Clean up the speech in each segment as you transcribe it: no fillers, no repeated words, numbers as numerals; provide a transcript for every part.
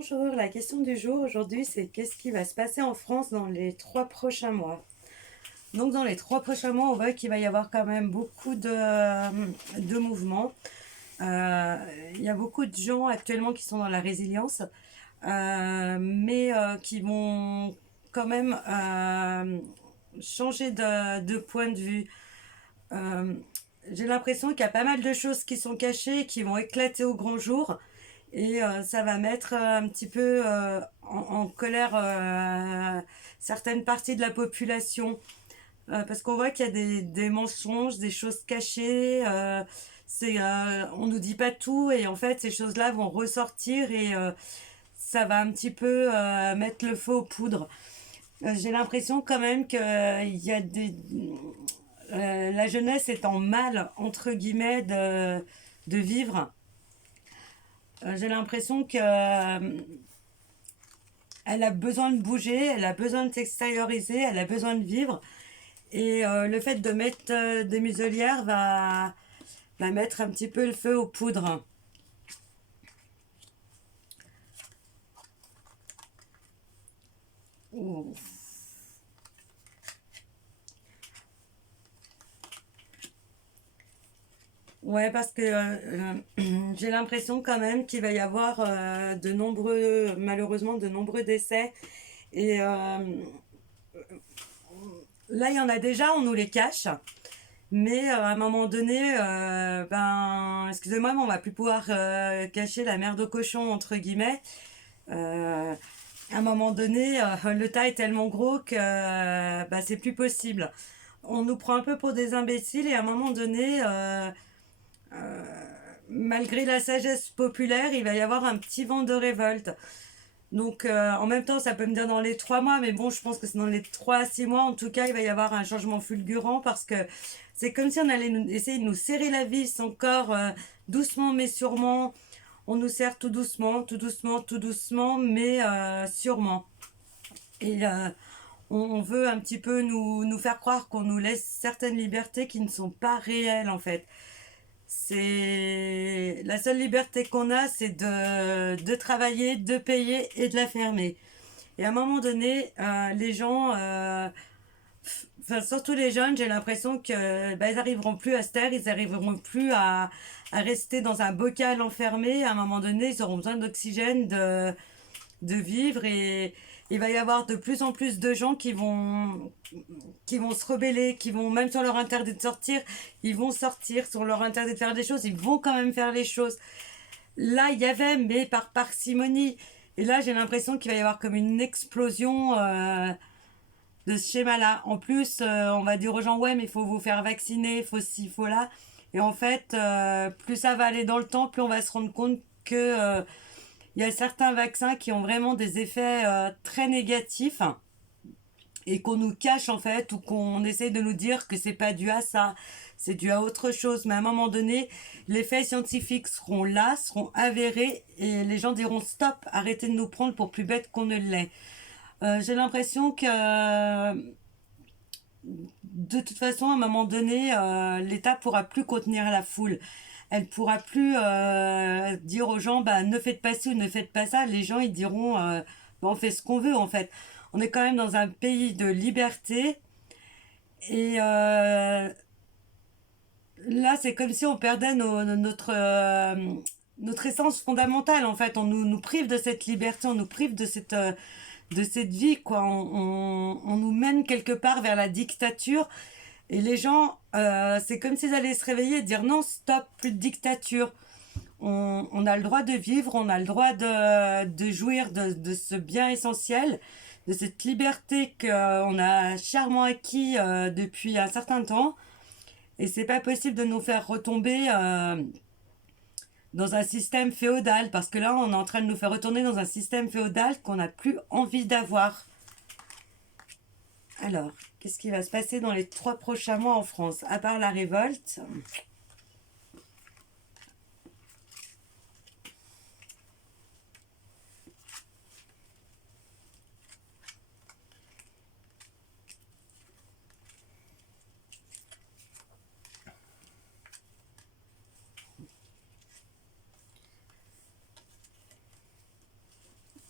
Bonjour, la question du jour aujourd'hui, c'est qu'est-ce qui va se passer en France dans les 3 prochains mois? Donc dans les 3 prochains mois, on voit qu'il va y avoir quand même beaucoup de mouvements. Euh, il y a beaucoup de gens actuellement qui sont dans la résilience, mais qui vont quand même changer de point de vue. Euh, j'ai l'impression qu'il y a pas mal de choses qui sont cachées, qui vont éclater au grand jour. Et ça va mettre un petit peu en colère certaines parties de la population. Parce qu'on voit qu'il y a des mensonges, des choses cachées. On nous dit pas tout et en fait ces choses-là vont ressortir et ça va un petit peu mettre le feu aux poudres. J'ai l'impression quand même qu'il y a la jeunesse est en mal, entre guillemets, de vivre. J'ai l'impression que elle a besoin de bouger, elle a besoin de s'extérioriser, elle a besoin de vivre. Et le fait de mettre des muselières va mettre un petit peu le feu aux poudres. Ouh. Ouais, parce que j'ai l'impression quand même qu'il va y avoir malheureusement, de nombreux décès. Et là, il y en a déjà, on nous les cache. Mais à un moment donné, excusez-moi, mais on va plus pouvoir cacher la merde au cochon, entre guillemets. À un moment donné, le tas est tellement gros que c'est plus possible. On nous prend un peu pour des imbéciles et à un moment donné, malgré la sagesse populaire, il va y avoir un petit vent de révolte. Donc en même temps, ça peut me dire dans les 3 mois, mais bon, je pense que c'est dans les 3 à 6 mois. En tout cas, il va y avoir un changement fulgurant parce que c'est comme si on allait essayer de nous serrer la vis encore doucement mais sûrement. On nous serre tout doucement, tout doucement, tout doucement, mais sûrement. Et on veut un petit peu nous faire croire qu'on nous laisse certaines libertés qui ne sont pas réelles en fait. C'est la seule liberté qu'on a, c'est de travailler, de payer et de la fermer. Et à un moment donné, les gens, enfin surtout les jeunes, j'ai l'impression que ils n'arriveront plus à se taire, ils n'arriveront plus à rester dans un bocal enfermé. À un moment donné, ils auront besoin d'oxygène, de vivre et il va y avoir de plus en plus de gens qui vont se rebeller, qui vont même sur leur interdit de sortir, ils vont sortir sur leur interdit de faire des choses, ils vont quand même faire les choses. Là, il y avait, mais par parcimonie. Et là, j'ai l'impression qu'il va y avoir comme une explosion de ce schéma-là. En plus, on va dire aux gens, ouais, mais il faut vous faire vacciner, il faut ci, il faut là. Et en fait, plus ça va aller dans le temps, plus on va se rendre compte que il y a certains vaccins qui ont vraiment des effets très négatifs et qu'on nous cache en fait ou qu'on essaie de nous dire que c'est pas dû à ça, c'est dû à autre chose. Mais à un moment donné, les faits scientifiques seront là, seront avérés et les gens diront stop, arrêtez de nous prendre pour plus bêtes qu'on ne l'est. J'ai l'impression que de toute façon, à un moment donné, l'État pourra plus contenir la foule. Elle pourra plus dire aux gens, bah, ne faites pas ci ou ne faites pas ça. Les gens, ils diront, bah, on fait ce qu'on veut, en fait. On est quand même dans un pays de liberté. Et là, c'est comme si on perdait notre essence fondamentale, en fait. On nous prive de cette liberté, on nous prive de cette vie, quoi. On nous mène quelque part vers la dictature. Et les gens, c'est comme s'ils allaient se réveiller et dire non, stop, plus de dictature. On a le droit de vivre, on a le droit de jouir de ce bien essentiel, de cette liberté qu'on a chèrement acquis depuis un certain temps. Et c'est pas possible de nous faire retomber dans un système féodal, parce que là, on est en train de nous faire retourner dans un système féodal qu'on n'a plus envie d'avoir. Alors, qu'est-ce qui va se passer dans les 3 prochains mois en France, à part la révolte?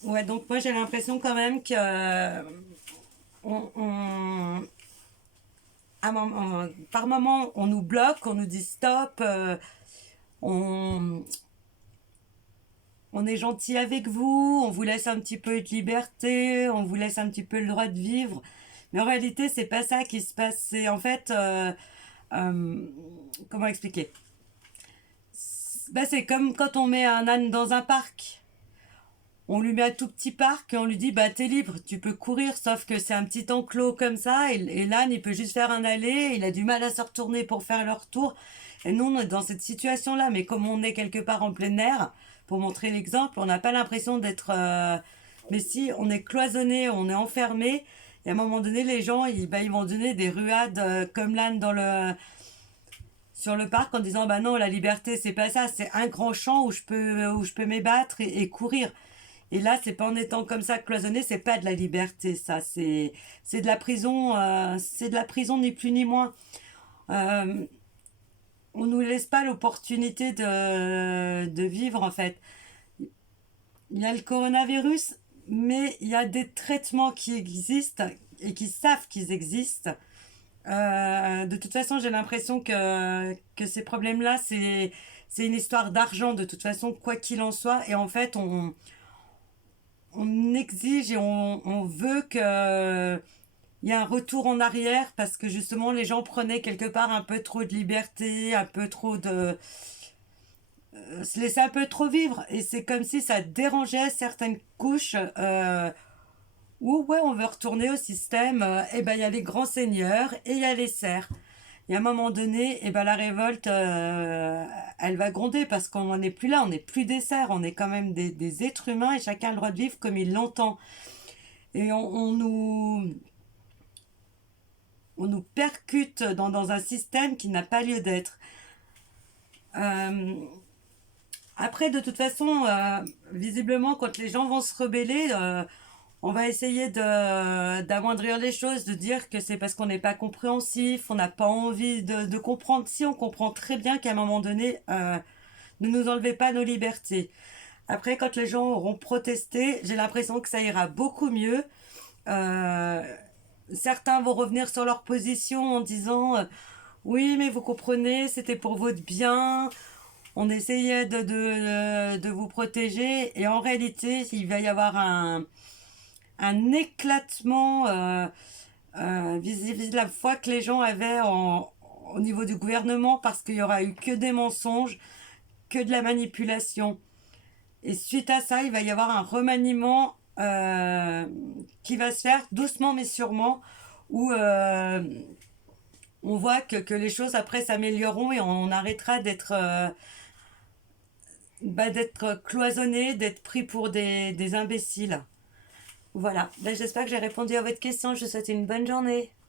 Ouais, donc moi j'ai l'impression quand même que on, par moment on nous bloque, on nous dit stop, on, on est gentil avec vous, on vous laisse un petit peu de liberté, on vous laisse un petit peu le droit de vivre. Mais en réalité, c'est pas ça qui se passe. C'est en fait, euh, comment expliquer? Bah, c'est comme quand on met un âne dans un parc. On lui met un tout petit parc et on lui dit bah t'es libre, tu peux courir, sauf que c'est un petit enclos comme ça et l'âne il peut juste faire un aller, il a du mal à se retourner pour faire le retour. Et nous on est dans cette situation là, mais comme on est quelque part en plein air, pour montrer l'exemple, on n'a pas l'impression d'être mais si on est cloisonné, on est enfermé, et à un moment donné les gens ils vont donner des ruades comme l'âne dans le sur le parc en disant bah non la liberté c'est pas ça, c'est un grand champ où je peux m'ébattre et courir. Et là, c'est pas en étant comme ça cloisonné, c'est pas de la liberté, ça, c'est de la prison, c'est de la prison ni plus ni moins. Euh, on nous laisse pas l'opportunité de vivre en fait. Il y a le coronavirus, mais il y a des traitements qui existent et qui savent qu'ils existent. De toute façon, j'ai l'impression que ces problèmes-là, c'est une histoire d'argent de toute façon, quoi qu'il en soit. Et en fait, on exige et on veut que il y a un retour en arrière parce que justement les gens prenaient quelque part un peu trop de liberté, un peu trop de se laissaient un peu trop vivre et c'est comme si ça dérangeait certaines couches où ouais on veut retourner au système et ben il y a les grands seigneurs et il y a les serfs. Et à un moment donné, et ben la révolte, elle va gronder parce qu'on n'en est plus là, on n'est plus des serfs, on est quand même des êtres humains et chacun a le droit de vivre comme il l'entend. Et on nous percute dans un système qui n'a pas lieu d'être. Euh, après, de toute façon, visiblement, quand les gens vont se rebeller, on va essayer d'amoindrir les choses, de dire que c'est parce qu'on n'est pas compréhensif, on n'a pas envie de comprendre. Si on comprend très bien qu'à un moment donné, ne nous enlevez pas nos libertés. Après, quand les gens auront protesté, j'ai l'impression que ça ira beaucoup mieux. Euh, Certains vont revenir sur leur position en disant oui, mais vous comprenez, c'était pour votre bien, on essayait de vous protéger, et en réalité, il va y avoir un éclatement vis-à-vis de la foi que les gens avaient au niveau du gouvernement, parce qu'il y aura eu que des mensonges, que de la manipulation. Et suite à ça, il va y avoir un remaniement qui va se faire doucement mais sûrement, où on voit que les choses après s'amélioreront et on arrêtera d'être cloisonné, d'être pris pour des imbéciles. Voilà, ben, j'espère que j'ai répondu à votre question, je vous souhaite une bonne journée.